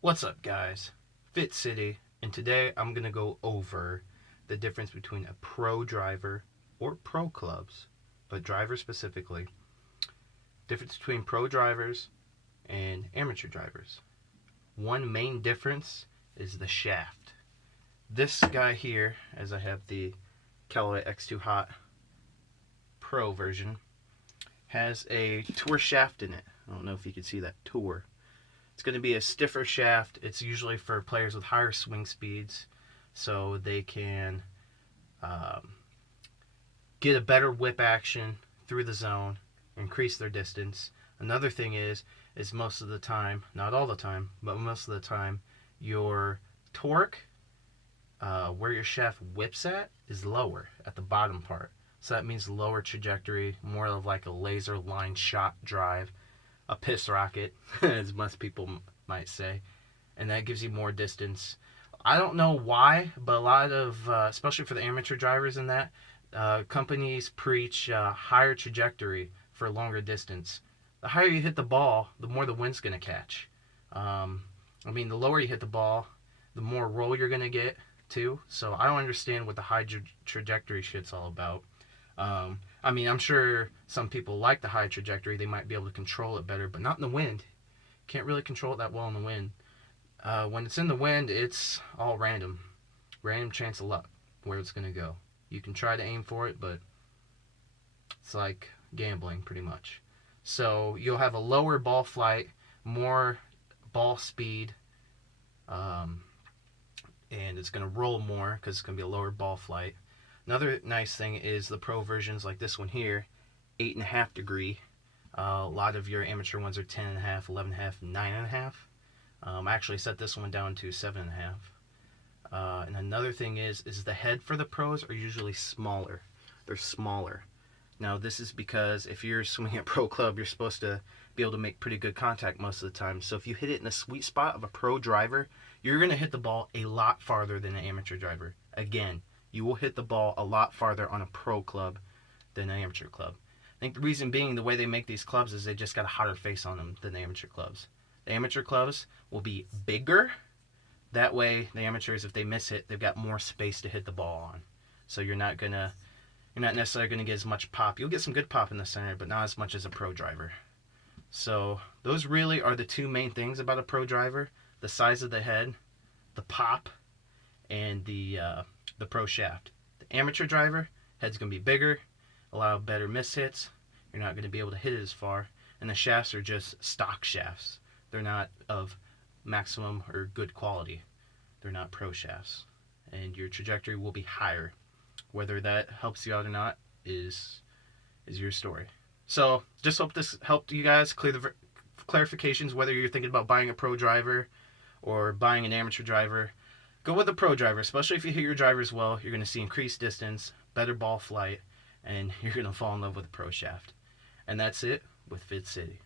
What's up, guys? Fit City, and today I'm going to go over the difference between a pro driver or pro clubs, but drivers specifically, difference between pro drivers and amateur drivers. One main difference is the shaft. This guy here, as I have the Callaway X2 Hot Pro version, has a tour shaft in it. I don't know if you can see that tour. It's going to be a stiffer shaft. It's usually for players with higher swing speeds, so they can um, get a better whip action through the zone, increase their distance. Another thing is most of the time, not all the time, but most of the time, your torque, where your shaft whips at, is lower at the bottom part. So that means lower trajectory, more of like a laser line shot drive, a piss rocket, as most people might say, and that gives you more distance. I don't know why, but a lot of, especially for the amateur drivers in that, companies preach higher trajectory for longer distance. The higher you hit the ball, the more the wind's going to catch. The lower you hit the ball, the more roll you're going to get too. So I don't understand what the high trajectory shit's all about. I'm sure some people like the high trajectory. They might be able to control it better, but not in the wind. Can't really control it that well in the wind. When it's in the wind, it's all random. Random chance of luck where it's going to go. You can try to aim for it, but it's like gambling pretty much. So you'll have a lower ball flight, more ball speed, and it's going to roll more because it's going to be a lower ball flight. Another nice thing is the pro versions like this one here, 8.5 degree. A lot of your amateur ones are 10.5, 11.5, 9.5. I actually set this one down to 7.5. And another thing is the head for the pros are usually smaller. They're smaller. Now this is because if you're swinging at pro club, you're supposed to be able to make pretty good contact most of the time. So if you hit it in the sweet spot of a pro driver, you're going to hit the ball a lot farther than an amateur driver. Again, you will hit the ball a lot farther on a pro club than an amateur club. I think the reason being the way they make these clubs is they just got a hotter face on them than the amateur clubs. The amateur clubs will be bigger. That way, the amateurs, if they miss it, they've got more space to hit the ball on. So you're not necessarily gonna get as much pop. You'll get some good pop in the center, but not as much as a pro driver. So those really are the two main things about a pro driver: the size of the head, the pop, and the pro shaft. The amateur driver head's gonna be bigger, allow better miss hits. You're not gonna be able to hit it as far, and the shafts are just stock shafts. They're not of maximum or good quality. They're not pro shafts, and your trajectory will be higher. Whether that helps you out or not is your story. So just hope this helped you guys clear the clarifications. Whether you're thinking about buying a pro driver or buying an amateur driver, go with a pro driver. Especially if you hit your drivers well, you're going to see increased distance, better ball flight, and you're going to fall in love with a pro shaft. And that's it with Fit City.